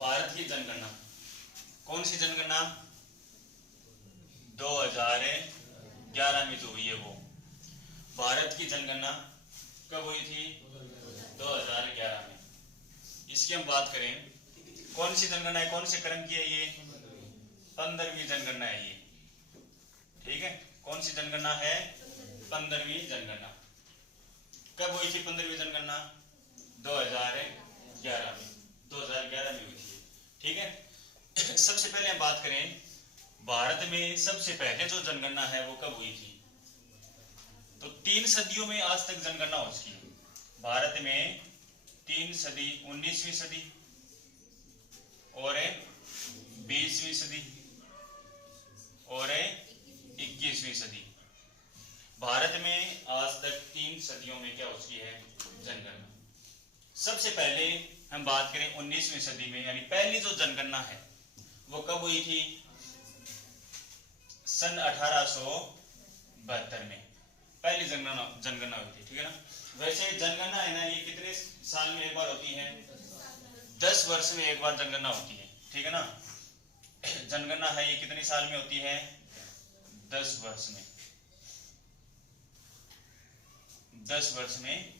भारत की जनगणना, कौन सी जनगणना? 2011 में जो हुई है वो भारत की जनगणना कब हुई थी? 2011 में। इसकी हम बात करें, कौन सी जनगणना है, कौन से क्रम की है ये? 15वीं जनगणना है ये। ठीक है, कौन सी जनगणना है? 15वीं जनगणना। कब हुई थी 15वीं जनगणना? 2011 में। 2011 में हुई थी। ठीक है, सबसे पहले हम बात करें भारत में सबसे पहले जो जनगणना है वो कब हुई थी? तो 3 सदियों में आज तक जनगणना हो चुकी है भारत में। 3 सदी, 19वीं सदी और 20वीं सदी और 21वीं सदी। भारत में आज तक 3 सदियों में क्या हो चुकी है? जनगणना। सबसे पहले हम बात करें 19वीं सदी में, यानी पहली जो जनगणना है वो कब हुई थी? सन 1872 में पहली जनगणना हुई थी। ठीक है ना। वैसे जनगणना है ना, ये कितने साल में एक बार होती है? 10 वर्ष में एक बार जनगणना होती है। ठीक है ना। जनगणना है ये कितने साल में होती है? 10 वर्ष में। 10 वर्ष में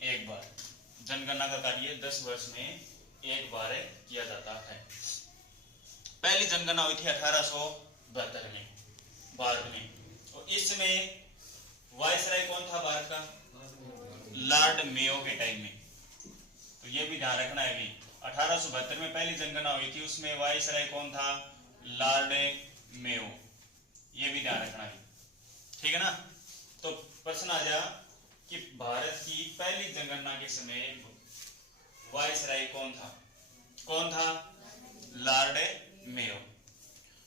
एक बार जनगणना का कार्य 10 वर्ष में एक बार किया जाता है। पहली जनगणना हुई थी 1872 में भारत में। और इसमें वायसराय कौन था भारत का? लॉर्ड मेयो के टाइम में। तो ये भी ध्यान रखना है। भी 1872 में पहली जनगणना हुई थी, उसमें वायसराय कौन था? Lord Mayo. ये भी ध्यान रखना है। ठीक है ना। तो प्रश्न आ जा कि भारत की पहली जनगणना के समय वायसराय कौन था? कौन था? Lord Mayo.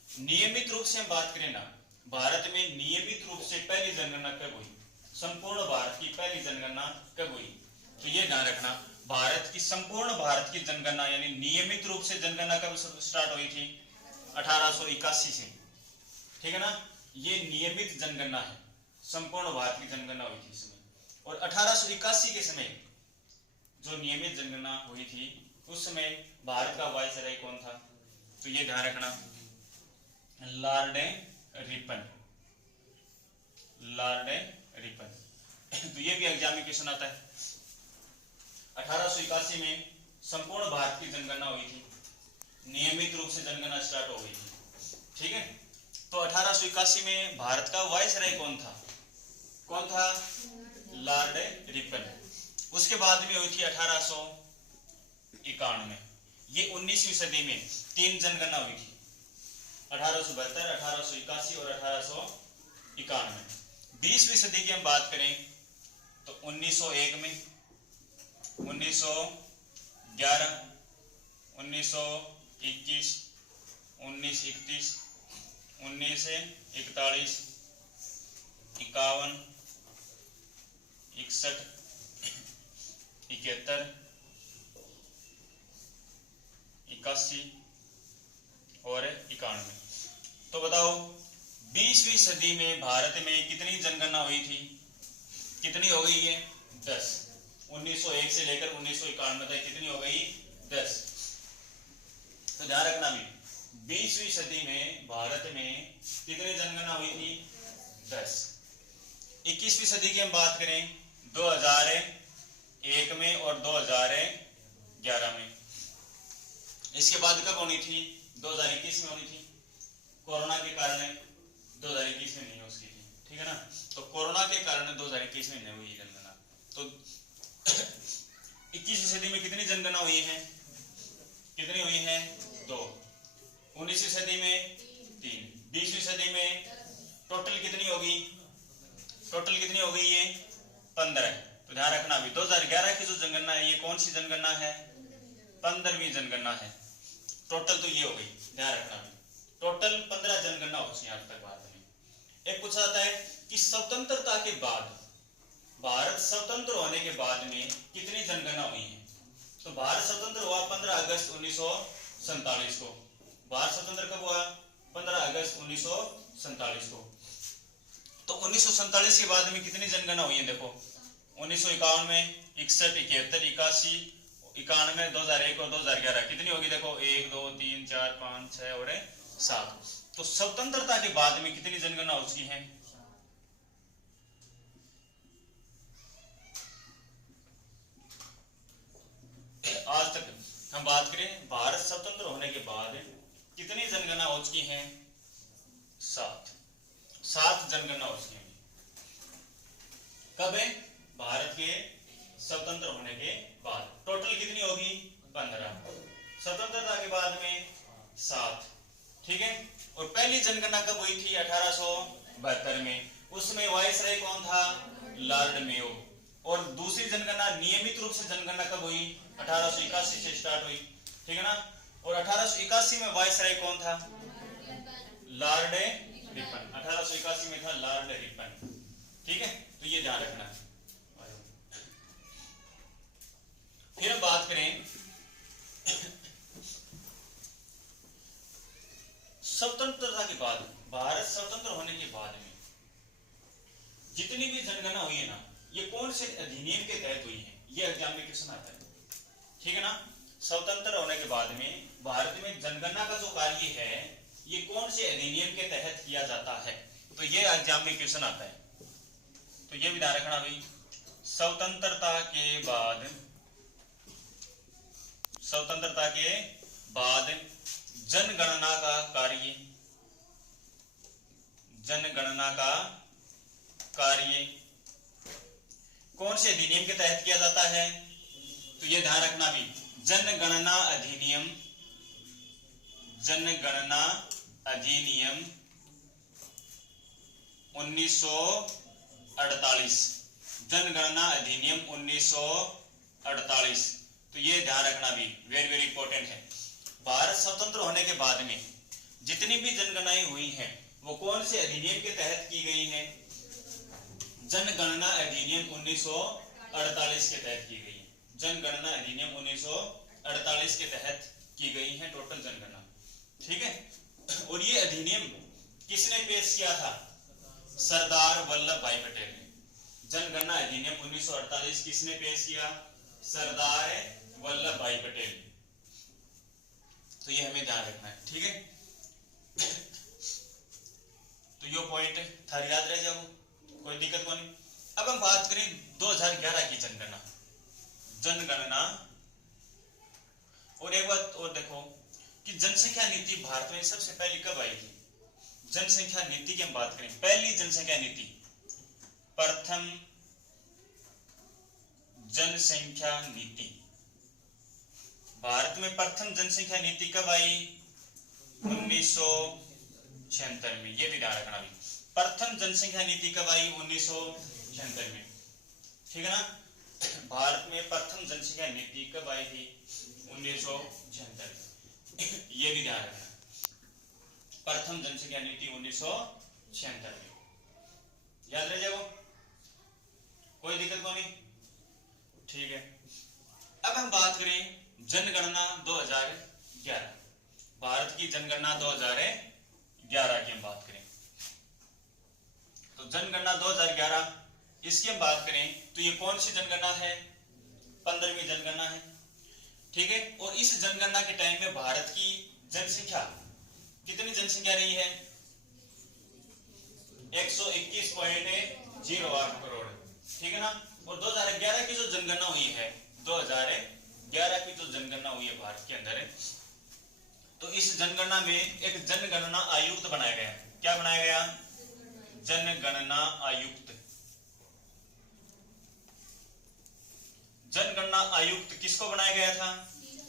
नियमित रूप से हम बात करें ना, भारत में नियमित रूप से पहली जनगणना कब हुई? संपूर्ण भारत की पहली जनगणना कब हुई? तो ये ध्यान रखना, भारत की संपूर्ण भारत की जनगणना यानी नियमित रूप से जनगणना कब स्टार्ट हुई थी? 1881 से। ठीक है ना। ये नियमित जनगणना है, संपूर्ण भारत की जनगणना हुई थी इसमें। और 1881 के समय जो नियमित जनगणना हुई थी उस समय भारत का वायसराय कौन था? तो ये ध्यान रखना, लॉर्ड रिपन। Lord Ripon. तो ये भी एग्जाम में क्वेश्चन आता है। 1881 में संपूर्ण भारत की जनगणना हुई थी, नियमित रूप से जनगणना स्टार्ट हो गई थी। ठीक है। तो 1881 में भारत का वायसराय कौन था? कौन था? Lord Ripon. उसके बाद में हुई थी 1891। ये 19वीं सदी में 3 जनगणना हुई थी, 1872, 1881 और 1891। 20वीं सदी की हम बात करें तो 1901 में, 1911, 1921, 1931, 1941, 51, 61, 71, 81 और 91। तो बताओ 20वीं सदी में भारत में कितनी जनगणना हुई थी? कितनी हो गई है? 10। 1901 से लेकर 1991 तक कितनी हो गई? 10। तो ध्यान रखना भी, 20वीं सदी में भारत में कितनी जनगणना हुई थी? 10। 21वीं सदी की हम बात करें 2001 में और 2011 में। इसके बाद कब होनी थी? 2021 में होनी थी। कोरोना के कारण 2021 में नहीं हो सकी थी। ठीक है ना। तो कोरोना के कारण 2021 में नहीं हुई जनगणना। तो 21वीं सदी में कितनी जनगणना हुई है? कितनी हुई है? 2। 19वीं सदी में 3। 20वीं सदी में टोटल कितनी होगी? टोटल कितनी हो गई है? 15। तो ध्यान रखना अभी 2011 की जो जनगणना है ये कौन सी जनगणना है? 15वीं जनगणना है। टोटल तो ये हो गई, ध्यान रखना अभी टोटल 15 जनगणना हो चुकी है आज तक भारत में। एक पूछा जाता है कि स्वतंत्रता के बाद, भारत स्वतंत्र होने के बाद में कितनी जनगणना हुई है? तो भारत स्वतंत्र हुआ 15 अगस्त 1947 को। भारत स्वतंत्र कब हुआ? 15 अगस्त 1947 को। तो 1947 के बाद में कितनी जनगणना हुई है? देखो 1951 में 61, 71, 81, 1991, 2001 और 2011 कितनी होगी देखो, 1 2 3 4 5 6 और 7। तो स्वतंत्रता के बाद में कितनी जनगणना हो चुकी है? आज तक हम बात करें भारत स्वतंत्र होने के बाद कितनी जनगणना हो चुकी है? 7 जनगणना हो चुकी है। कब है? भारत के स्वतंत्र होने के बाद। टोटल कितनी होगी? 15। स्वतंत्रता के बाद में 7, ठीक है। और पहली जनगणना कब हुई थी? 1872 में। उसमें वायसराय कौन था? Lord Mayo. और दूसरी जनगणना, नियमित रूप से जनगणना कब हुई? 1881 से स्टार्ट हुई, ठीक है ना। और 1881 में वायसराय कौन था? Lord Ripon. 1881 में था लॉर्ड रिपन, ठीक है। तो ये ध्यान रखना है। फिर हम बात करें स्वतंत्रता के बाद, भारत स्वतंत्र होने के बाद में जितनी भी जनगणना हुई है ना, ये कौन से अधिनियम के तहत हुई है? ये एग्जाम में क्वेश्चन आता है, ठीक है ना। स्वतंत्र होने के बाद में भारत में जनगणना का जो कार्य है, ये कौन से अधिनियम के तहत किया जाता है? तो ये एग्जाम में क्वेश्चन आता है। तो ये भी ध्यान रखना भाई, स्वतंत्रता के बाद, स्वतंत्रता के बाद जनगणना का कार्य, जनगणना का कार्य कौन से अधिनियम के तहत किया जाता है? तो ये ध्यान रखना भी, जनगणना अधिनियम, जनगणना अधिनियम 1948, जनगणना अधिनियम 1948। तो ये ध्यान रखना भी, वेरी वेरी इंपॉर्टेंट है। भारत स्वतंत्र होने के बाद में जितनी भी जनगणनाएं हुई हैं, वो कौन से अधिनियम के तहत की गई हैं? जनगणना अधिनियम 1948 के तहत की गई है। जनगणना अधिनियम 1948 के तहत की गई है टोटल जनगणना, ठीक है। और ये अधिनियम किसने पेश किया था? सरदार वल्लभ भाई पटेल ने। जनगणना अधिनियम 1948 किसने पेश किया? सरदार वल्लभ भाई पटेल। तो ये हमें ध्यान रखना है, ठीक है। तो ये पॉइंट थारी याद रह जाओ, कोई दिक्कत को नहीं। अब हम बात करें 2011 की जनगणना, जनगणना। और एक बात और देखो कि जनसंख्या नीति भारत में सबसे पहले कब आई थी? जनसंख्या नीति की हम बात करें, पहली जनसंख्या नीति, प्रथम जनसंख्या नीति, भारत में प्रथम जनसंख्या नीति कब आई? 1976 में। ये भी ध्यान रखना भी, प्रथम जनसंख्या नीति कब आई? 1976 में, ठीक है ना। भारत में प्रथम जनसंख्या नीति कब आई थी? 1976 में। ये भी ध्यान रखना, प्रथम जनसंख्या नीति 1976 में, याद रह जाओ, कोई दिक्कत को नहीं, ठीक है। अब हम बात करें जनगणना 2011, भारत की जनगणना 2011 की हम बात करें, तो जनगणना 2011 इसकी हम बात करें तो ये कौन सी जनगणना है? 15वीं जनगणना है, ठीक है। और इस जनगणना के टाइम में भारत की जनसंख्या, कितनी जनसंख्या रही है? 121.08 करोड़, ठीक है ना। और 2011 की जो जनगणना हुई है, 2011 की जो जनगणना हुई है भारत के अंदर, तो इस जनगणना में एक जनगणना आयुक्त बनाया गया। क्या बनाया गया? जनगणना आयुक्त। जनगणना आयुक्त किसको बनाया गया था?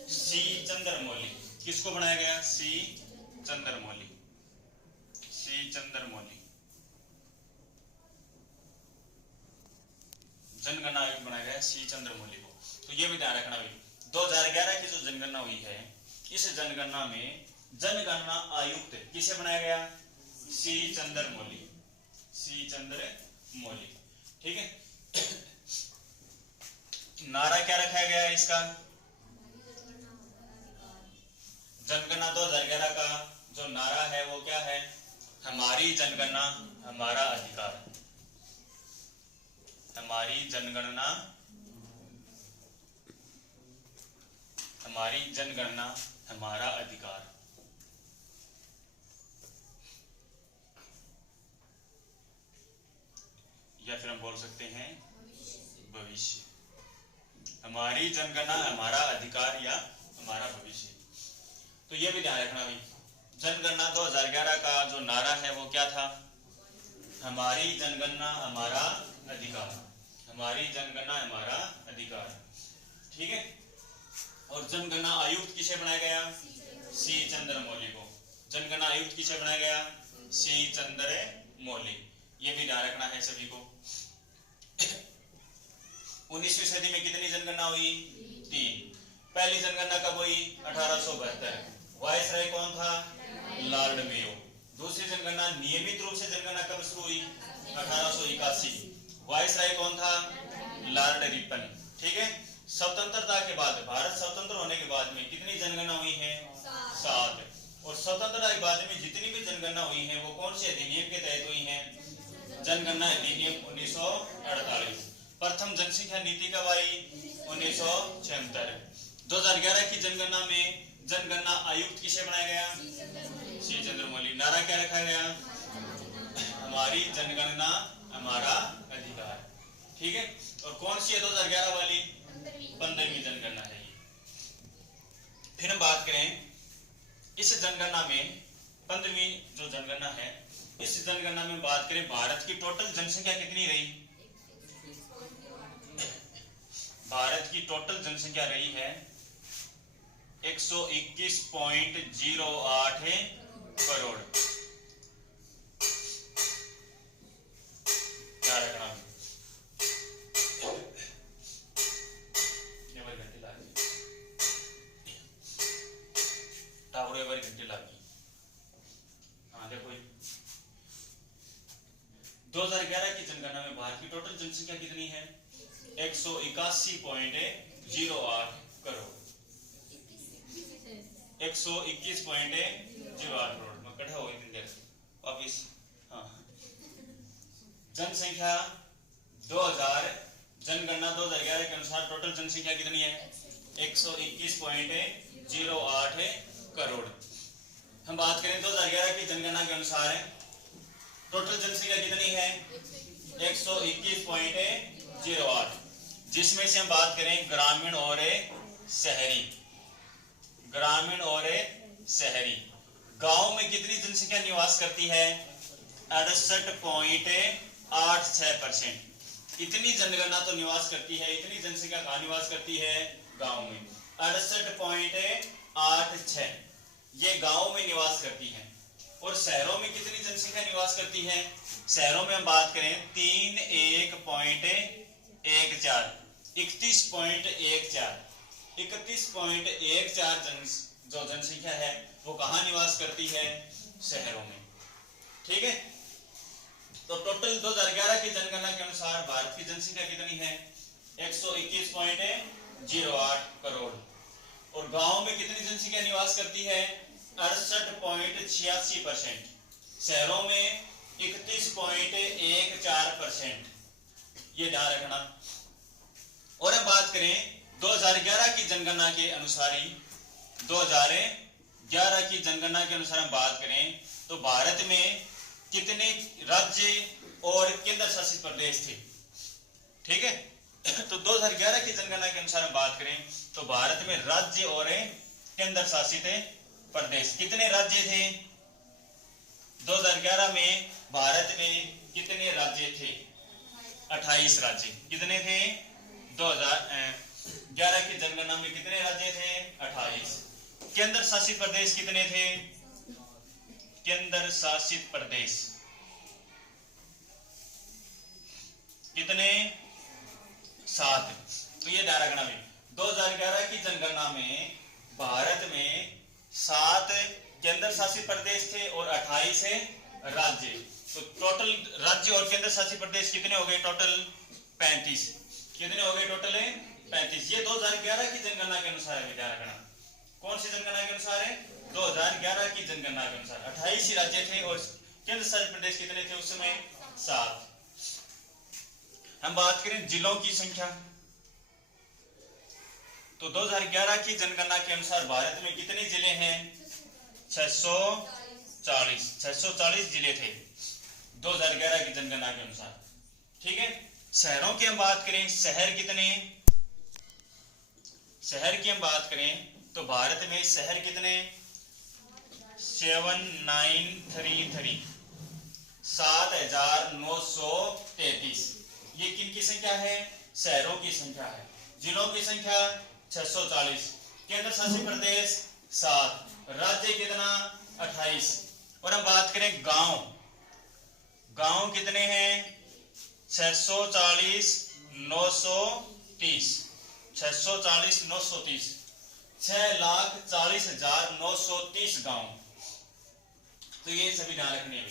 सी चंद्रमौली। किसको बनाया गया? सी चंद्रमौली, सी चंद्रमौली जनगणना आयुक्त बनाया गया सी चंद्रमौली को। तो ये भी ध्यान रखना भाई, 2011 की जो जनगणना हुई है, इस जनगणना में जनगणना आयुक्त किसे बनाया गया? सी चंद्रमौली, सी चंद्रमौली, ठीक है। नारा क्या रखा गया है इसका? जनगणना 2011 का जो नारा है वो क्या है? हमारी जनगणना हमारा अधिकार, हमारी जनगणना हमारी जनगणना हमारा अधिकार। या फिर हम बोल सकते हैं भविष्य। हमारी जनगणना हमारा अधिकार या हमारा भविष्य। तो ये भी ध्यान रखना भाई, जनगणना 2011 का जो नारा है वो क्या था? हमारी जनगणना हमारा अधिकार, हमारी जनगणना हमारा अधिकार। ठीक है। और जनगणना आयुक्त किसे बनाया गया? सी चंद्रमौली को। जनगणना आयुक्त किसे बनाया गया? सी चंद्रमौली। ये भी ध्यान रखना है सभी को। 19वीं सदी में कितनी जनगणना हुई? 3। पहली जनगणना कब हुई? 1872। वायसराय कौन था? Lord Mayo. दूसरी जनगणना नियमित रूप से जनगणना कब शुरू हुई? 1881। वायसराय कौन था? Lord Ripon. ठीक है। स्वतंत्रता के बाद, भारत स्वतंत्र होने के बाद में कितनी जनगणना हुई है? 7। और स्वतंत्रता के बाद में जितनी भी जनगणना हुई है वो कौन से अधिनियम के तहत हुई है? जनगणना अधिनियम 1948। प्रथम जनसंख्या नीति कब आई? 1976। 2011 की जनगणना में जनगणना आयुक्त किसे बनाया गया? सी चंद्रमौली। नारा क्या रखा गया? हमारी जनगणना हमारा अधिकार। ठीक है। और कौन सी है 2011 वाली? 15वीं जनगणना है ये। फिर हम बात करें इस जनगणना में, 15वीं जो जनगणना है, इस जनगणना में बात करें भारत की टोटल जनसंख्या कितनी रही? भारत की टोटल जनसंख्या रही है 121.08 करोड़। क्या रखना? टावर एवर घंटे लागी। हाँ देखो 2011 की जनगणना में भारत की टोटल जनसंख्या कितनी है? 181.08 करोड़। 121.08 करोड़ में कटा हो गई देर वापिस। हाँ, जनसंख्या 2000 जनगणना 2011 के अनुसार टोटल जनसंख्या कितनी है? 121.08 करोड़। हम बात करें 2011 की जनगणना के अनुसार टोटल जनसंख्या कितनी है? 121.08, जिसमें से हम बात करें ग्रामीण और शहरी। ग्रामीण और शहरी। गांव में कितनी जनसंख्या निवास करती है? 68.86%। इतनी जनगणना तो निवास करती है, इतनी जनसंख्या कहाँ निवास करती है? गांव में। 68.86 ये गांव में निवास करती है। और शहरों में कितनी जनसंख्या निवास करती है? शहरों में हम बात करें 31.14 31.14 जो जनसंख्या है वो कहाँ निवास करती है? शहरों में। ठीक है। तो टोटल 2011 की जनगणना के अनुसार भारत की जनसंख्या कितनी है? 121.08 करोड़। और गांव में कितनी जनसंख्या निवास करती है? 68.86%। शहरों में 31.14%। ये ध्यान रखना। और हम बात करें 2011 की जनगणना के अनुसार ही, 2011 की जनगणना के अनुसार हम बात करें तो भारत में कितने राज्य और केंद्र शासित प्रदेश थे? ठीक है। तो 2011 की जनगणना के अनुसार हम बात करें तो भारत में राज्य और केंद्र शासित प्रदेश कितने राज्य थे? 2011 में भारत में कितने राज्य थे? 28 राज्य। कितने थे? 2011 की जनगणना में कितने राज्य थे? 28। केंद्र शासित प्रदेश कितने थे? केंद्र शासित प्रदेश कितने? 7। तो ये ध्यान रखना भी, 2011 की जनगणना में भारत में 7 केंद्र शासित प्रदेश थे और 28 राज्य। तो टोटल राज्य और केंद्र शासित प्रदेश कितने हो गए? टोटल 35। कितने हो गए? टोटल 35। ये 2011 की जनगणना के अनुसार है। ध्यान रखना। कौन सी जनगणना के अनुसार है? 2011 की जनगणना के अनुसार 28 ही राज्य थे और केंद्र शासित प्रदेश कितने थे उस समय? 7। हम बात करें जिलों की संख्या तो 2011 की जनगणना के अनुसार भारत में कितने जिले हैं? 640 जिले थे 2011 की जनगणना के अनुसार। ठीक है, शहरों की हम बात करें, शहर कितने? शहर की हम बात करें तो भारत में शहर कितने? 7933 7933। ये किन की संख्या है? शहरों की संख्या है। जिलों की संख्या 640, केंद्र शासित प्रदेश 7, राज्य कितना? 28। और हम बात करें गांव, गांव कितने हैं? 640 930 640 930 6,40,930 गांव। तो ये सभी ध्यान रखने हैं।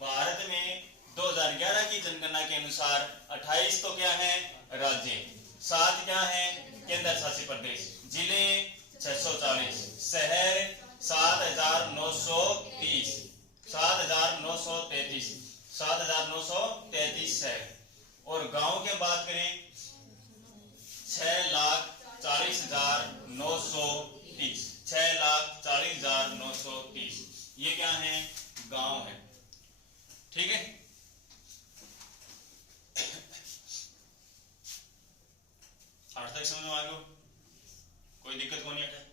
भारत में 2011 की जनगणना के अनुसार 28 तो क्या है? राज्य, 7 क्या है? केंद्र शासित प्रदेश, जिले 640, शहर 7,930 7,933 शहर। और गांव की बात करें 6,40,930 6,40,930। ये क्या है? गांव है। ठीक है, आज तक समझ में आ गया? कोई दिक्कत को नहीं है?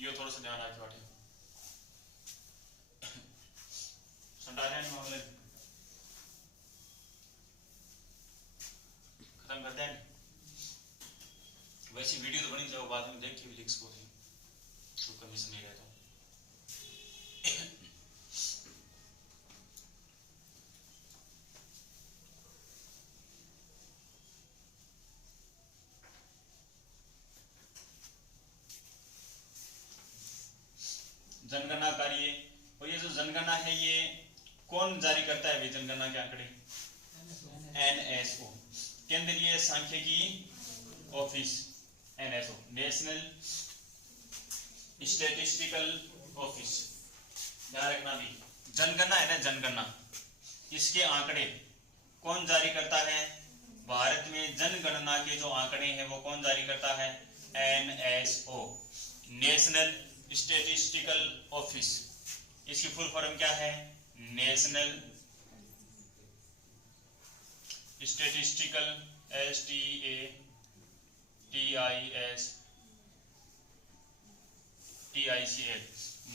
ये थोड़ा सा ध्यान रखिए बाटे संडाले मामले खत्म करते हैं। वैसी वीडियो तो बनी जाओ, बाद में देखिए लिंक्स को तो कमीशन नहीं रहता। जनगणना कार्य, और ये जो जनगणना है ये कौन जारी करता है? जनगणना के आंकड़े NSO, केंद्रीय सांख्यिकी office, NSO national statistical office. ध्यान रखना भी, जनगणना है ना, जनगणना, इसके आंकड़े कौन जारी करता है? भारत में जनगणना के जो आंकड़े हैं वो कौन जारी करता है? NSO national statistical office. इसकी फुल फॉर्म क्या है? National statistical, STATISTICL,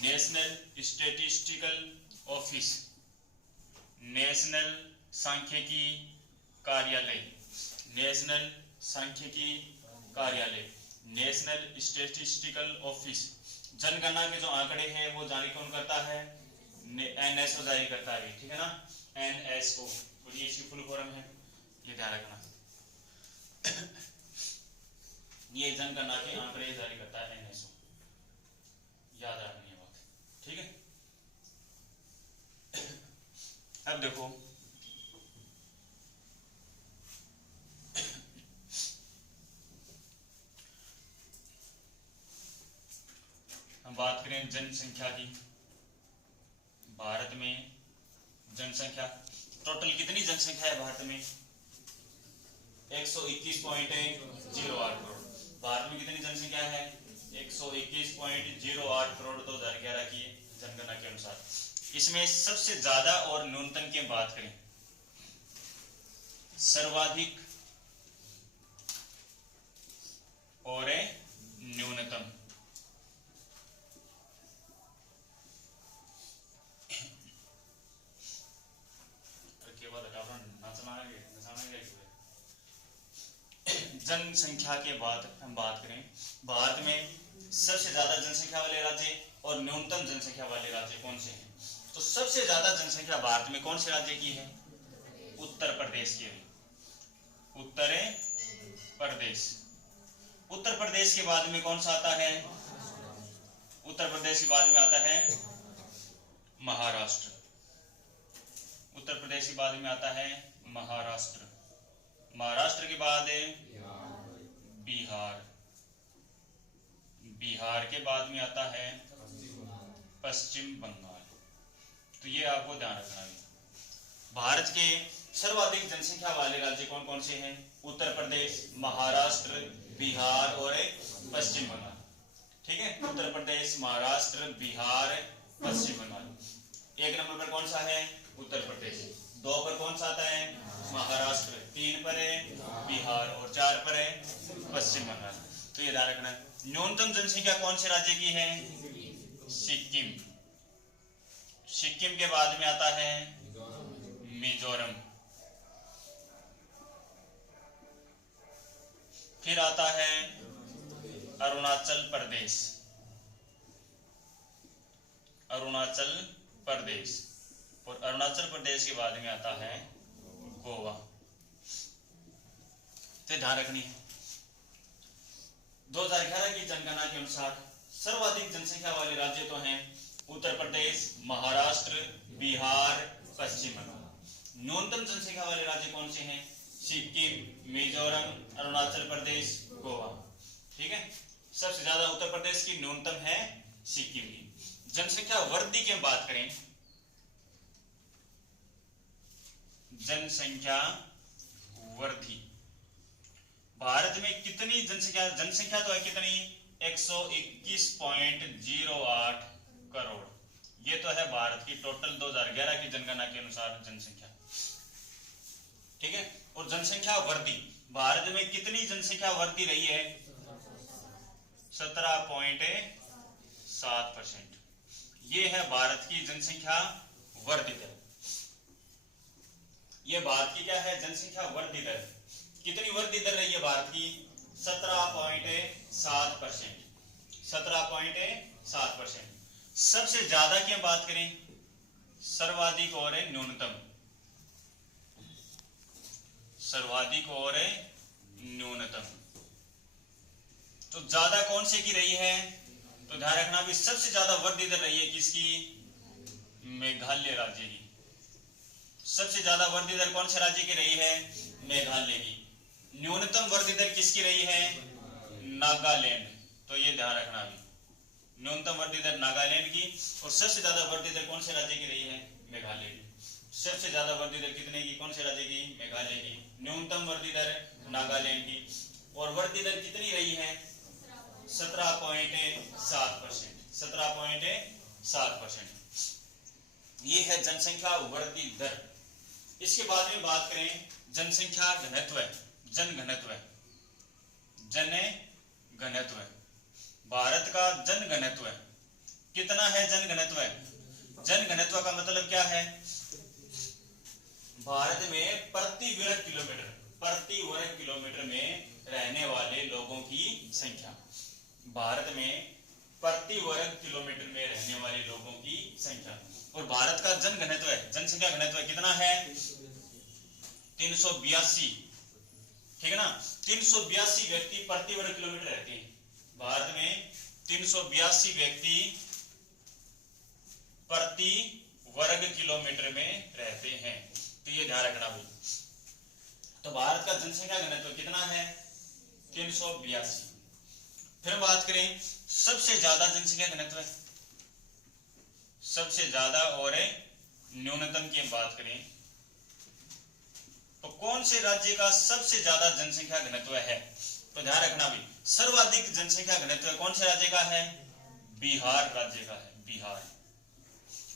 national statistical office, national सांख्यिकी कार्यालय, नेशनल सांख्यिकी कार्यालय, नेशनल स्टैटिस्टिकल ऑफिस। जनगणना के जो आंकड़े हैं वो जारी कौन करता है? NSO जारी करता है। ठीक है ना, NSO, और ये इसकी फुल फॉर्म है, ये ध्यान रखना। ये जनगणना के आंकड़े जारी करता है NSO, याद रखनी है बात। ठीक है, अब देखो हम बात करें जनसंख्या की। भारत में जनसंख्या, टोटल कितनी जनसंख्या है भारत में? 121.08 करोड़। भारत में कितनी जनसंख्या है? 121.08 करोड़ 2011 की जनगणना के अनुसार। इसमें सबसे ज्यादा और न्यूनतम की बात करें, सर्वाधिक और न्यूनतम, जनसंख्या के बाद हम बात करें, भारत में सबसे ज्यादा जनसंख्या वाले राज्य और न्यूनतम जनसंख्या वाले राज्य कौन से हैं? तो सबसे ज्यादा जनसंख्या भारत में कौन से राज्य की है? उत्तर प्रदेश की है। उत्तर प्रदेश। उत्तर प्रदेश के बाद में कौन सा आता है? उत्तर प्रदेश के बाद में आता है महाराष्ट्र। उत्तर प्रदेश के बाद में आता है महाराष्ट्र। महाराष्ट्र के बाद बिहार। बिहार के बाद में आता है पश्चिम बंगाल। तो ये आपको ध्यान रखना है। भारत के सर्वाधिक जनसंख्या वाले राज्य कौन कौन से हैं? उत्तर प्रदेश, महाराष्ट्र, बिहार और पश्चिम बंगाल। ठीक है, उत्तर प्रदेश, महाराष्ट्र, बिहार, पश्चिम बंगाल। एक नंबर पर कौन सा है? उत्तर प्रदेश। 2 पर कौन सा आता है? महाराष्ट्र। 3 पर है बिहार और 4 पर है पश्चिम बंगाल। तो ये ध्यान रखना। न्यूनतम जनसंख्या कौन से राज्य की है? सिक्किम। सिक्किम के बाद में आता है मिजोरम, फिर आता है अरुणाचल प्रदेश, अरुणाचल प्रदेश, और अरुणाचल प्रदेश के बाद में आता है गोवा। तो ध्यान रखनी है। 2011 की जनगणना के अनुसार सर्वाधिक जनसंख्या वाले राज्य तो हैं उत्तर प्रदेश, महाराष्ट्र, बिहार, पश्चिम बंगाल। न्यूनतम जनसंख्या वाले राज्य कौन से हैं? सिक्किम, मिजोरम, अरुणाचल प्रदेश, गोवा। ठीक है, सबसे ज्यादा उत्तर प्रदेश की, न्यूनतम है सिक्किम की। जनसंख्या वृद्धि की बात करें, जनसंख्या वृद्धि, भारत में कितनी जनसंख्या? जनसंख्या तो है कितनी? 121.08 करोड़। ये तो है भारत की टोटल 2011 की जनगणना के अनुसार जनसंख्या। ठीक है, और जनसंख्या वृद्धि, भारत में कितनी जनसंख्या वृद्धि रही है? 17.7%। ये है भारत की जनसंख्या वृद्धि दर। ये भारत की क्या है? जनसंख्या वृद्धि दर। कितनी वृद्धि दर रही है भारत की? 17.7%। 17.7%। सबसे ज्यादा की हम बात करें, सर्वाधिक और न्यूनतम, सर्वाधिक और न्यूनतम, तो ज्यादा कौन से की रही है? तो ध्यान रखना भी सबसे ज्यादा वृद्धि दर रही है किसकी? मेघालय राज्य की। सबसे ज्यादा वृद्धि दर कौन से राज्य की रही है? मेघालय की। न्यूनतम वृद्धि दर किसकी रही है? नागालैंड। तो ये ध्यान रखना भी, न्यूनतम वृद्धि दर नागालैंड की, और सबसे ज्यादा वृद्धि दर कौन से राज्य की रही है? मेघालय की। सबसे ज्यादा वृद्धि दर कितने की? कौन से राज्य की? मेघालय की। न्यूनतम वृद्धि दर नागालैंड की, और वृद्धि दर कितनी रही है? 17.7%। 17.7%। ये है जनसंख्या वृद्धि दर। इसके बाद में बात करें जनसंख्या घनत्व, जनघनत्व, जनघनत्व। भारत का जनघनत्व कितना है? जनघनत्व, जनघनत्व का मतलब क्या है? भारत में प्रति वर्ग किलोमीटर, प्रति वर्ग किलोमीटर में रहने वाले लोगों की संख्या। भारत में प्रति वर्ग किलोमीटर में रहने वाले लोगों की संख्या, और भारत का जनघनत्व, जनसंख्या घनत्व कितना है? 382। ठीक है ना, 382 व्यक्ति प्रति वर्ग किलोमीटर रहते हैं। भारत में 382 व्यक्ति प्रति वर्ग किलोमीटर में रहते हैं। तो ये ध्यान रखना भाई। तो भारत का जनसंख्या घनत्व कितना है? 382। फिर बात करें सबसे ज्यादा जनसंख्या घनत्व, सबसे ज्यादा और न्यूनतम की बात करें तो कौन से राज्य का सबसे ज्यादा जनसंख्या घनत्व है? तो ध्यान रखना भी, सर्वाधिक जनसंख्या घनत्व कौन से राज्य का है? बिहार राज्य का है, बिहार।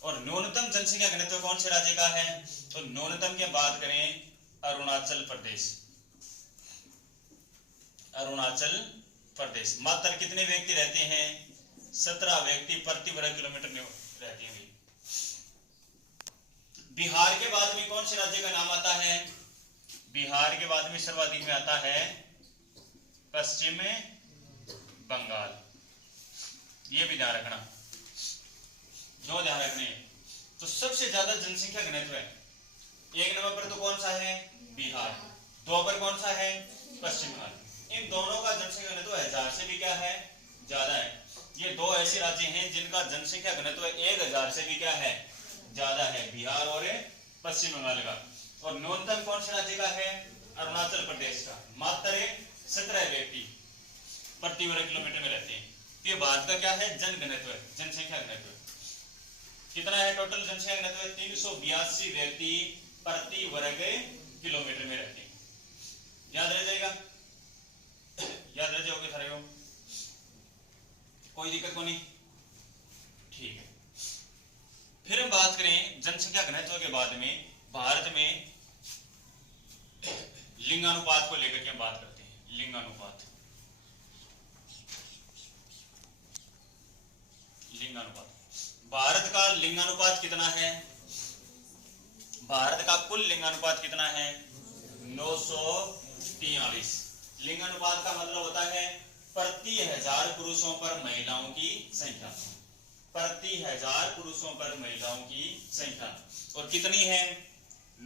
और न्यूनतम जनसंख्या घनत्व कौन से राज्य का है? तो न्यूनतम की बात करें अरुणाचल प्रदेश, अरुणाचल प्रदेश। मात्र कितने व्यक्ति रहते हैं? 17 व्यक्ति प्रति वर्ग किलोमीटर में रहते हैं। बिहार के बाद में कौन से राज्य का नाम आता है? बिहार के बाद में सर्वाधिक में आता है पश्चिम बंगाल। ये भी ध्यान रखना, जो ध्यान रखने। तो सबसे ज्यादा जनसंख्या घनत्व है, 1 नंबर पर तो कौन सा है? बिहार। 2 पर कौन सा है? पश्चिम बंगाल। इन दोनों का जनसंख्या घनत्व 1000 से भी क्या है? ज्यादा है। ये 2 ऐसे राज्य हैं जिनका जनसंख्या घनत्व 1000 से भी क्या है? ज्यादा है, बिहार और पश्चिम बंगाल का। और न्यूनतम कौन से राज्य का है? अरुणाचल प्रदेश का। मात्र 17 व्यक्ति प्रति वर्ग किलोमीटर में रहते हैं। ये भारत का क्या है? जनघनत्व, जनसंख्या घनत्व कितना है? टोटल जनसंख्या घनत्व 382 व्यक्ति प्रति वर्ग किलोमीटर में रहते हैं। याद रह जाएगा। याद रह जाओगे सारे को, कोई दिक्कत को नहीं, ठीक है। फिर हम बात करें जनसंख्या घनत्व के बाद में भारत में लिंगानुपात को लेकर के हम बात करते हैं। लिंगानुपात, लिंगानुपात, भारत का लिंगानुपात कितना है? भारत का कुल लिंगानुपात कितना है? 943। लिंगानुपात का मतलब होता है प्रति 1000 पुरुषों पर महिलाओं की संख्या, प्रति 1000 पुरुषों पर महिलाओं की संख्या। और कितनी है?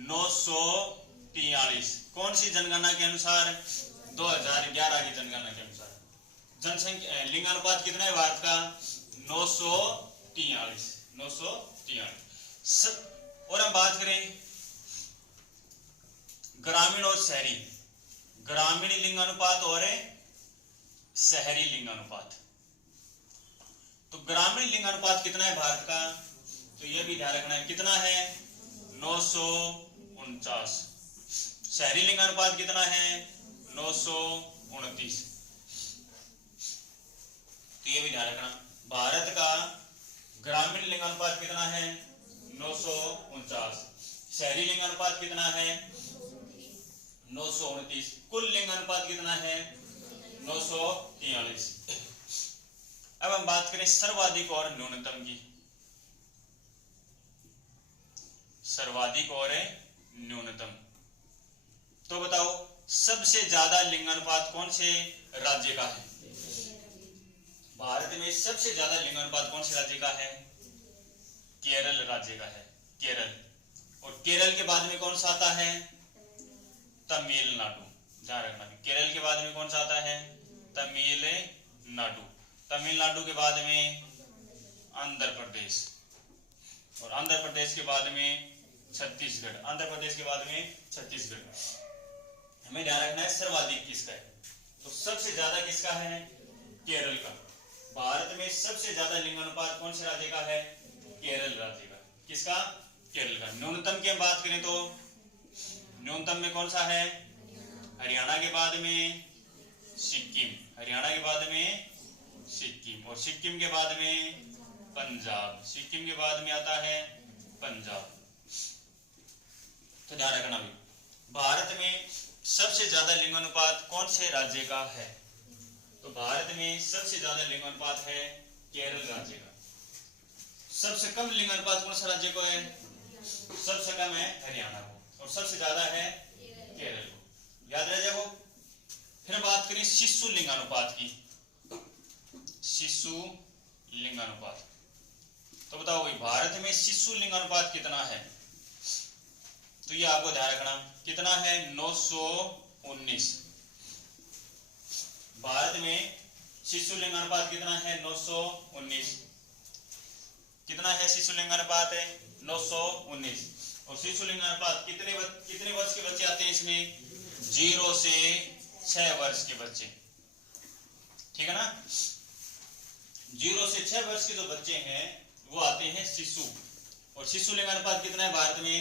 943। कौन सी जनगणना के अनुसार? 2011 की जनगणना के अनुसार। जनसंख्या लिंगानुपात कितना है भारत का? 943, 943। और हम बात करें ग्रामीण और शहरी, ग्रामीण लिंगानुपात और शहरी लिंगानुपात। तो ग्रामीण लिंगानुपात कितना है भारत का? तो यह भी ध्यान रखना है, कितना है? 949। शहरी लिंगानुपात कितना है? 929। तो यह भी ध्यान रखना, भारत का ग्रामीण लिंगानुपात कितना है? 949। शहरी लिंगानुपात कितना है? 929। कुल लिंगानुपात कितना है? 943। अब हम बात करें सर्वाधिक और न्यूनतम की। सर्वाधिक और न्यूनतम, तो बताओ सबसे ज्यादा लिंगानुपात कौन से राज्य का है? भारत में सबसे ज्यादा लिंगानुपात कौन से राज्य का है? केरल राज्य का है, केरल। और केरल के बाद में कौन सा आता है? तमिलनाडु। ध्यान रखना, केरल के बाद में कौन सा आता है? तमिलनाडु। तमिलनाडु के बाद में आंध्र प्रदेश, और आंध्र प्रदेश के बाद में छत्तीसगढ़, आंध्र प्रदेश के बाद में छत्तीसगढ़। हमें ध्यान रखना है सर्वाधिक किसका है। तो सबसे ज्यादा किसका है? केरल का। भारत में सबसे ज्यादा लिंगानुपात कौन से राज्य का है? केरल राज्य का। किसका? केरल का। न्यूनतम की हम बात करें तो न्यूनतम में कौन सा है? हरियाणा के बाद में सिक्किम, हरियाणा के बाद में सिक्किम, और सिक्किम के बाद में पंजाब, सिक्किम के बाद में आता है पंजाब। तो ध्यान रखना भी, भारत में सबसे ज्यादा लिंगानुपात कौन से राज्य का है? तो भारत में सबसे ज्यादा लिंगानुपात है केरल राज्य का। सबसे कम लिंगानुपात कौन सा राज्य को है? सबसे कम है हरियाणा को, और सबसे ज्यादा है केरल को। याद रह जाएगा। फिर बात करें शिशु लिंगानुपात की। शिशु लिंगानुपात, तो बताओ भाई भारत में शिशु लिंगानुपात कितना है? तो ये आपको ध्यान रखना, कितना है? 919। भारत में शिशु लिंगानुपात कितना है? 919। कितना है शिशु लिंगानुपात? 919। और शिशु लिंगानुपात कितने वर्ष के बच्चे आते हैं इसमें? 0 से 6 वर्ष के बच्चे, ठीक है ना। 0 से 6 वर्ष के जो बच्चे हैं वो आते हैं शिशु। और शिशु लिंगानुपात कितना है भारत में?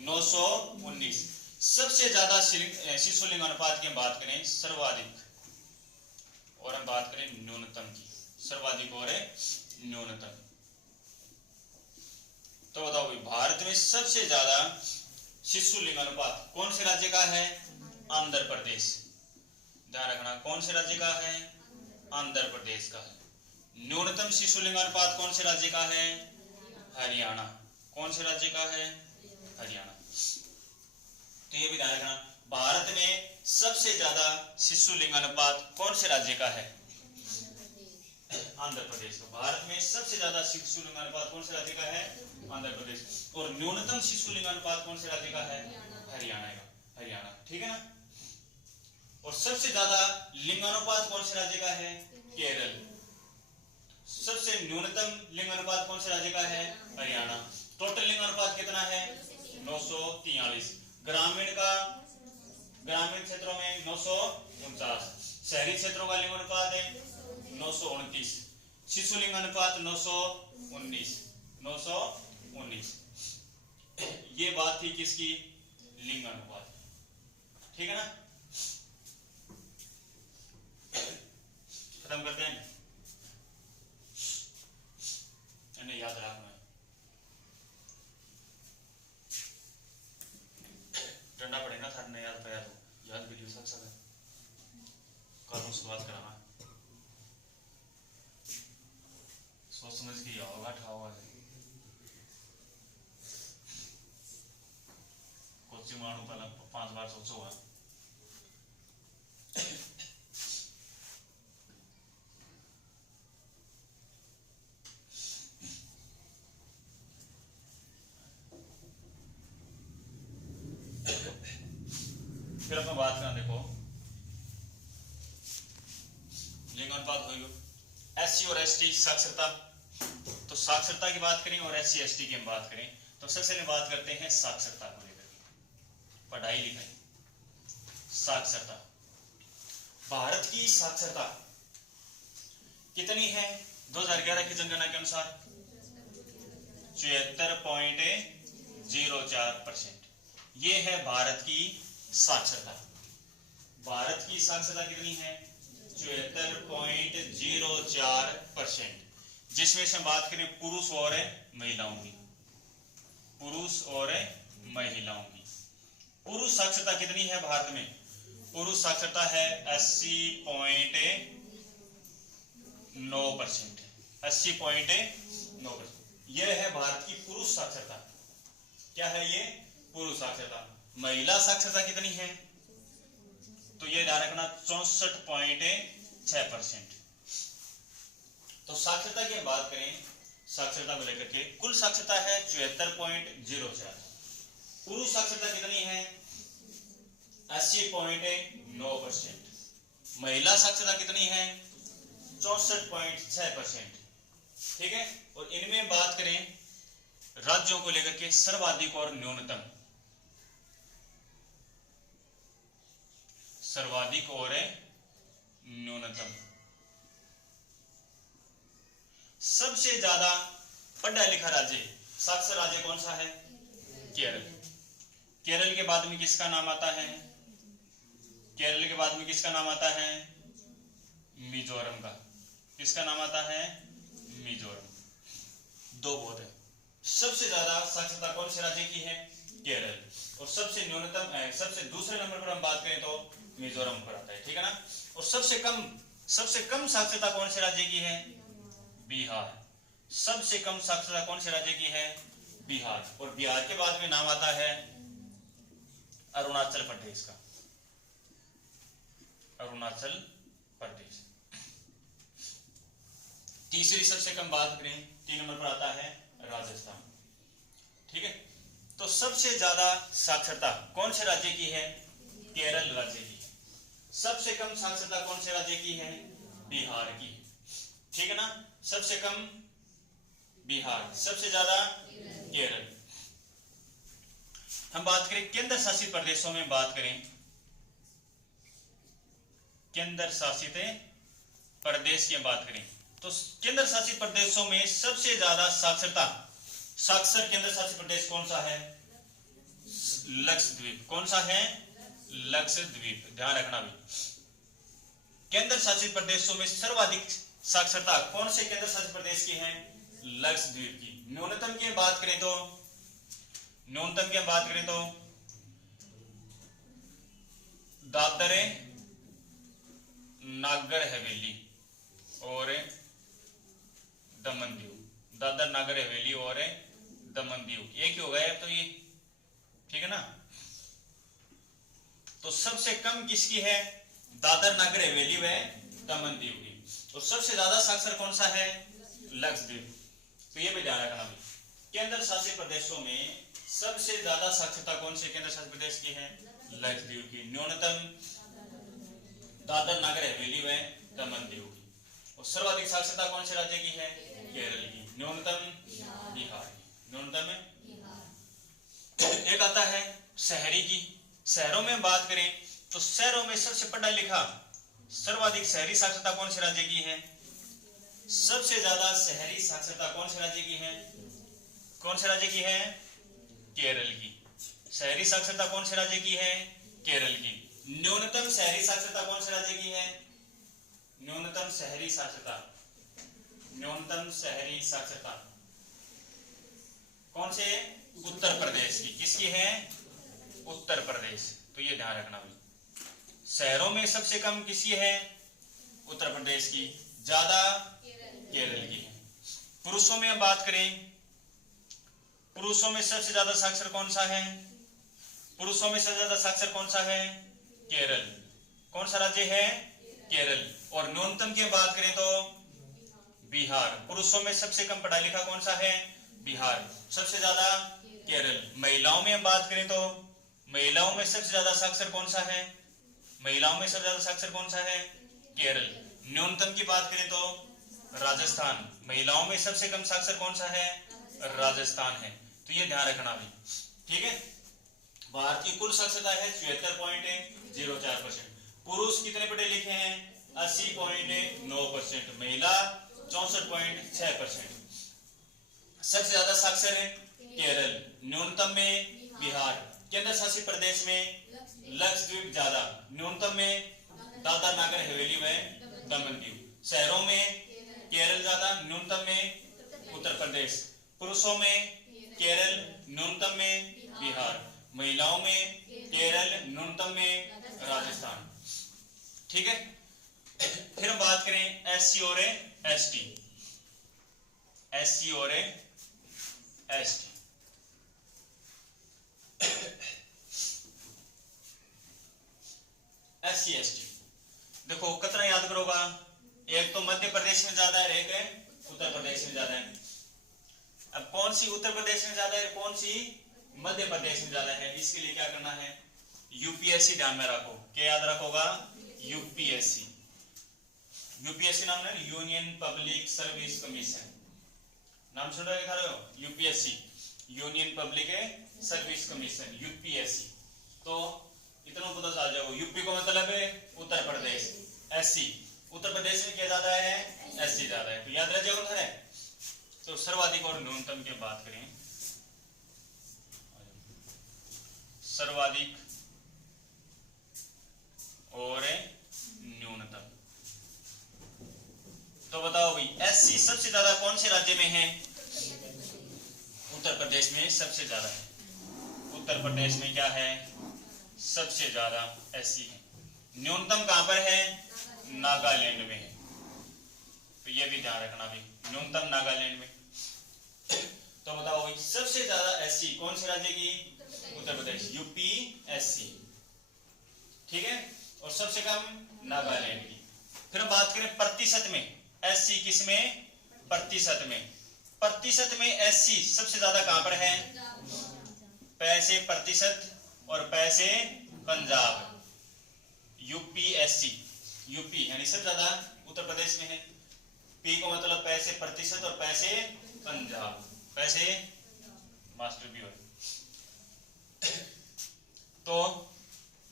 919। सबसे ज्यादा शिशु लिंगानुपात की हम बात करें सर्वाधिक, और हम बात करें न्यूनतम की। सर्वाधिक और न्यूनतम, तो बताओ भाई भारत में सबसे ज्यादा शिशु लिंगानुपात कौन से राज्य का है? आंध्र प्रदेश। ध्यान रखना, कौन से राज्य का है? आंध्र प्रदेश का है। न्यूनतम शिशु लिंगानुपात कौन से राज्य का है? हरियाणा। कौन से राज्य का है? हरियाणा। तो ये भी ध्यान रखना, भारत में सबसे ज्यादा शिशु लिंगानुपात कौन से राज्य का है? आंध्र प्रदेश का। भारत में सबसे ज्यादा शिशु लिंगानुपात कौन से राज्य का है? आंध्र प्रदेश। और न्यूनतम शिशु लिंगानुपात कौन से राज्य का है? हरियाणा का, हरियाणा, ठीक है ना। और सबसे ज्यादा लिंगानुपात कौन से राज्य का है? केरल। सबसे न्यूनतम लिंगानुपात कौन से राज्य का है? हरियाणा। टोटल लिंगानुपात कितना है? 943। ग्रामीण क्षेत्रों में 949। शहरी क्षेत्रों का लिंगानुपात है 929। शिशु लिंगानुपात 919। 919। ये बात थी किसकी? लिंगानुपात, ठीक है ना। खत्म करते हैं, इन्हें याद रखना है। डंडा पड़ेगा था नहीं याद पाया तो याद वीडियो सब सब है कल शुरुआत कराना सोच समझ के होगा ठावा है कोचिंग मानू पहले 5 बार सोचो है फिर अपन बात करें देखो लिंग अनुपात हो एससी और एसटी साक्षरता। तो साक्षरता की बात करें और एससी एसटी की हम बात करें तो सबसे पहले बात करते हैं साक्षरता को लेकर पढ़ाई लिखाई। साक्षरता भारत की साक्षरता कितनी है 2011 की जनगणना के अनुसार 74.04%। ये है भारत की साक्षरता। भारत की साक्षरता कितनी है 74.04%, जिसमें से हम बात करें पुरुष और महिलाओं की। पुरुष और महिलाओं की पुरुष साक्षरता कितनी है भारत में? पुरुष साक्षरता है 80.9%। 80.9%। यह है भारत की पुरुष साक्षरता। क्या है ये? पुरुष साक्षरता। महिला साक्षरता कितनी है? तो ये ध्यान रखना 64.6%। तो साक्षरता की बात करें, साक्षरता को लेकर के कुल साक्षरता है 74.04। पुरुष साक्षरता कितनी है 80.9%। महिला साक्षरता कितनी है 64.6%। ठीक है। और इनमें बात करें राज्यों को लेकर के सर्वाधिक और न्यूनतम, सर्वाधिक और न्यूनतम। सबसे ज्यादा पढ़ा लिखा राज्य, साक्षर राज्य कौन सा है? केरल। केरल के बाद में किसका नाम आता है? केरल के बाद में किसका नाम आता है? मिजोरम का। किसका नाम आता है? मिजोरम। दो बहुत है। सबसे ज्यादा साक्षरता कौन से राज्य की है? केरल। और सबसे न्यूनतम है, सबसे दूसरे नंबर पर हम बात करें तो मिजोरम पर आता है। ठीक है ना। और सबसे कम साक्षरता कौन से राज्य की है? बिहार। सबसे कम साक्षरता कौन से राज्य की है? बिहार। और बिहार के बाद में नाम आता है अरुणाचल प्रदेश का। अरुणाचल प्रदेश। तीसरी सबसे कम बात करें 3 नंबर पर आता है राजस्थान। ठीक है। तो सबसे ज्यादा साक्षरता कौन से राज्य की है? केरल राज्य की है। सबसे कम साक्षरता कौन से राज्य की है? बिहार की। ठीक है ना। सबसे कम बिहार, सबसे ज्यादा केरल। हम बात करें केंद्र शासित प्रदेशों में, बात करें केंद्र शासित प्रदेश की बात करें तो केंद्र शासित प्रदेशों में सबसे ज्यादा साक्षरता, साक्षर केंद्र शासित प्रदेश कौन सा है? लक्षद्वीप। कौन सा है? लक्षद्वीप। ध्यान रखना भी। केंद्र शासित प्रदेशों में सर्वाधिक साक्षरता कौन से केंद्र शासित प्रदेश की है? लक्षद्वीप की। न्यूनतम की बात करें तो, न्यूनतम की बात करें तो दादर नागर हवेली और दमन दीव। दादर नागर हवेली और दमन दीव एक ही हो गया तो ये। ठीक है ना। तो सबसे कम किसकी है? दादर नागर हवेली व दमन दीव की। और सबसे ज्यादा साक्षर कौन सा है? लक्षद्वीप। तो ये भी ध्यान रखना भी। केंद्र शासित प्रदेशों में सबसे ज्यादा साक्षरता कौन से केंद्र शासित प्रदेश की है? लक्षद्वीप की। न्यूनतम दादर नागर हवेली व दमन दीव की। और सर्वाधिक साक्षरता कौन से राज्य की है? केरल की। न्यूनतम बिहार की। न्यूनतम एक आता है शहरी की। शहरों में बात करें तो शहरों में सबसे पढ़ा लिखा, सर्वाधिक शहरी साक्षरता कौन से राज्य की है? सबसे ज्यादा शहरी साक्षरता कौन से राज्य की है? कौन से राज्य की है? केरल की। शहरी साक्षरता कौन से राज्य की है? केरल की। न्यूनतम शहरी साक्षरता कौन से राज्य की है? न्यूनतम शहरी साक्षरता, न्यूनतम शहरी साक्षरता कौन से? उत्तर प्रदेश की। किसकी है? उत्तर प्रदेश। तो ये ध्यान रखना भाई, शहरों में सबसे कम किसकी है? उत्तर प्रदेश की, ज्यादा केरल की है। पुरुषों में हम बात करें, पुरुषों में सबसे ज्यादा साक्षर कौन सा है? पुरुषों में सबसे ज्यादा साक्षर कौन सा है? केरल। कौन सा राज्य है? केरल। और न्यूनतम की बात करें तो बिहार। पुरुषों में सबसे कम पढ़ा लिखा कौन सा है? बिहार। सबसे ज्यादा केरल। महिलाओं में हम बात करें तो महिलाओं में सबसे ज्यादा साक्षर कौन सा है? महिलाओं में सबसे ज्यादा साक्षर कौन सा है? केरल। न्यूनतम की बात करें तो राजस्थान। महिलाओं में सबसे कम साक्षर कौन सा है? राजस्थान है। तो ये ध्यान रखना भी, ठीक है। भारत की कुल साक्षरता है 74.04%। पुरुष कितने पढ़े लिखे हैं? 80.9%। महिला 64.6%। सबसे ज्यादा साक्षर है केरल, न्यूनतम में बिहार। केंद्र शासित प्रदेश में लक्षद्वीप ज्यादा, न्यूनतम में दादरा नगर हवेली व दमन दीव। शहरों में केरल ज्यादा, न्यूनतम में उत्तर प्रदेश। पुरुषों में केरल, न्यूनतम में बिहार। महिलाओं में केरल, न्यूनतम में राजस्थान, ठीक है। फिर हम बात करें एससी और एसटी। एससी और एसटी, एससी एसटी देखो कितना याद करोगा, एक तो मध्य प्रदेश में ज्यादा है, एक है उत्तर प्रदेश में ज्यादा है। अब कौन सी उत्तर प्रदेश में ज्यादा है, कौन सी मध्य प्रदेश में ज्यादा है, इसके लिए क्या करना है? यूपीएससी ध्यान में रखो। क्या याद रखोगा? यूपीएससी। यूपीएससी नाम है यूनियन पब्लिक सर्विस कमीशन, नाम सुन रहे हो? UPSC, union public service commission, UPSC. तो इतना पता चल जाओ। यूपी को मतलब है उत्तर प्रदेश, एससी उत्तर प्रदेश में क्या ज्यादा है? एससी ज्यादा है। तो याद रह जाएगा है। तो सर्वाधिक और न्यूनतम की बात करें, सर्वाधिक और न्यूनतम, तो बताओ भाई एससी सबसे ज्यादा कौन से राज्य में है? उत्तर प्रदेश में सबसे ज्यादा है। उत्तर प्रदेश में क्या है? सबसे ज्यादा एससी है। न्यूनतम कहां पर है? नागालैंड में है। तो ये भी ध्यान रखना भी, न्यूनतम नागालैंड में। तो बताओ भाई सबसे ज्यादा एससी कौन से राज्य की? उत्तर प्रदेश, यूपी एससी, ठीक है। और सबसे कम नागालैंड की। फिर हम बात करें प्रतिशत में, एससी किसमें? प्रतिशत में। प्रतिशत में एससी सबसे ज्यादा कहां पर है? पैसे प्रतिशत और पैसे पंजाब, यूपीएससी। यूपी यानी सबसे ज्यादा उत्तर प्रदेश में है। पी को मतलब पैसे प्रतिशत और पैसे पंजाब, पैसे मास्टर भी हो। तो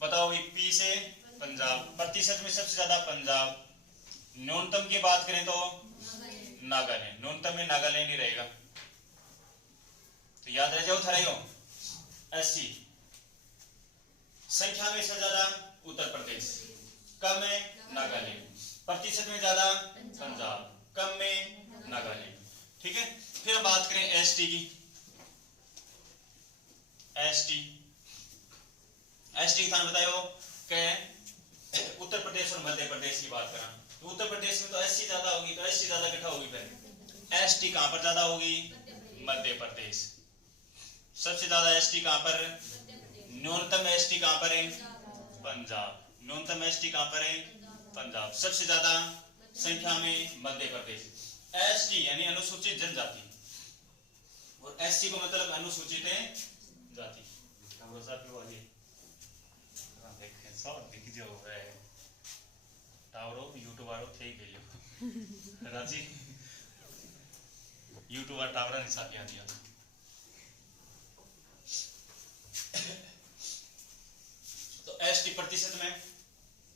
बताओ पी से पंजाब, प्रतिशत में सबसे ज्यादा पंजाब। न्यूनतम की बात करें तो नागालैंड, न्यूनतम में नागालैंड ही रहेगा। तो याद रह जाओ थारेगा एससी। संख्या में सबसे ज्यादा उत्तर प्रदेश, कम में नागालैंड। प्रतिशत में ज्यादा पंजाब, कम में नागालैंड, ठीक है। फिर हम बात करें एसटी की। एसटी, एसटी का बताओ क्या? उत्तर प्रदेश और मध्य प्रदेश की बात करा तो उत्तर प्रदेश में तो एससी ज्यादा होगी, तो एसटी ज्यादा इकट्ठा होगी। फिर एसटी कहां पर ज्यादा होगी? मध्य प्रदेश। सबसे ज्यादा एसटी कहां पर? न्यूनतम एसटी कहां पर है? पंजाब। न्यूनतम एसटी कहां पर है? पंजाब। सबसे ज्यादा संख्या में मध्य प्रदेश। एसटी यानी अनुसूचित जनजाति और एससी को मतलब अनुसूचित जाति। राजी यूट्यूबर टावरा ने साथ दिया। तो एसटी प्रतिशत में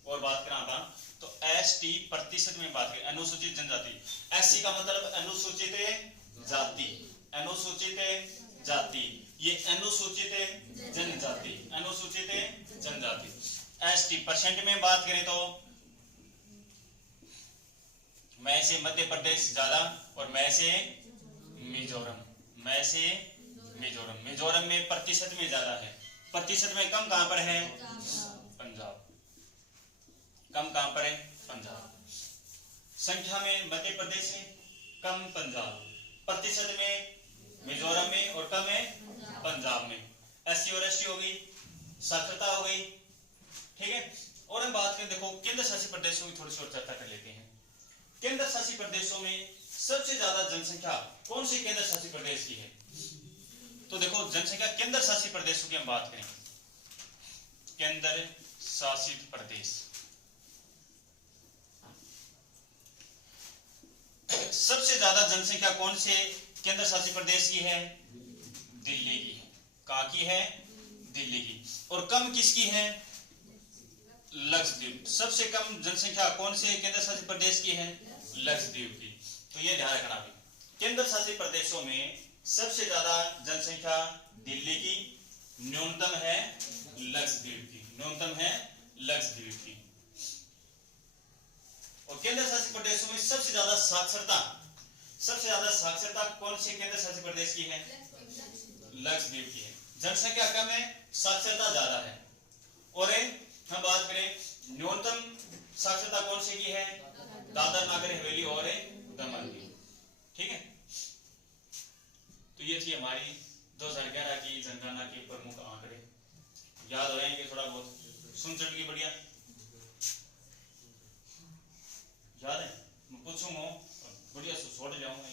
और बात करा था, तो एसटी प्रतिशत में बात करें अनुसूचित जनजाति। एससी का मतलब अनुसूचित जाति, अनुसूचित जाति, ये अनुसूचित जनजाति, अनुसूचित जनजाति। एसटी परसेंट में बात करें तो मैं से मध्य प्रदेश ज्यादा और मैं से मिजोरम, मैं से मिजोरम। मिजोरम में प्रतिशत में ज्यादा है, प्रतिशत में कम कहां पर है? पंजाब। कम कहां पर है? पंजाब। संख्या में मध्य प्रदेश है, कम पंजाब। प्रतिशत में मिजोरम में और कम है पंजाब में। एससी और एसटी हो गई, साक्षरता हो गई, ठीक है। और हम बात करें, देखो केंद्र शासित प्रदेशों की थोड़ी सी और चर्चा कर लेते हैं। केंद्र शासित प्रदेशों में सबसे ज्यादा जनसंख्या कौन से केंद्र शासित प्रदेश की है? तो देखो जनसंख्या केंद्र शासित प्रदेशों की हम बात करें, केंद्र शासित प्रदेश, सबसे ज्यादा जनसंख्या कौन से केंद्र शासित प्रदेश की है? दिल्ली की है। कहां की है? दिल्ली की। और कम किसकी है? लक्षद्वीप। सबसे कम जनसंख्या कौन से केंद्र शासित प्रदेश की है? लक्षद्वीप की। तो ये ध्यान रखना भी, केंद्र शासित प्रदेशों में सबसे ज्यादा जनसंख्या दिल्ली की, न्यूनतम है लक्षद्वीप की, न्यूनतम है लक्षद्वीप की। और केंद्र शासित प्रदेशों में सबसे ज्यादा साक्षरता, सबसे ज्यादा साक्षरता कौन से केंद्र शासित प्रदेश की है? लक्षद्वीप की है। जनसंख्या कम है, साक्षरता ज्यादा है। और हम बात करें न्यूनतम साक्षरता कौन से की है? दादर नगर हवेली और दमन की, ठीक है। तो ये थी हमारी 2011 की जनगणना के प्रमुख आंकड़े। याद हो जाएंगे थोड़ा बहुत, सुन चल गई बढ़िया, याद है? मैं पूछूंगा बढ़िया से छोड़ जाऊंगा।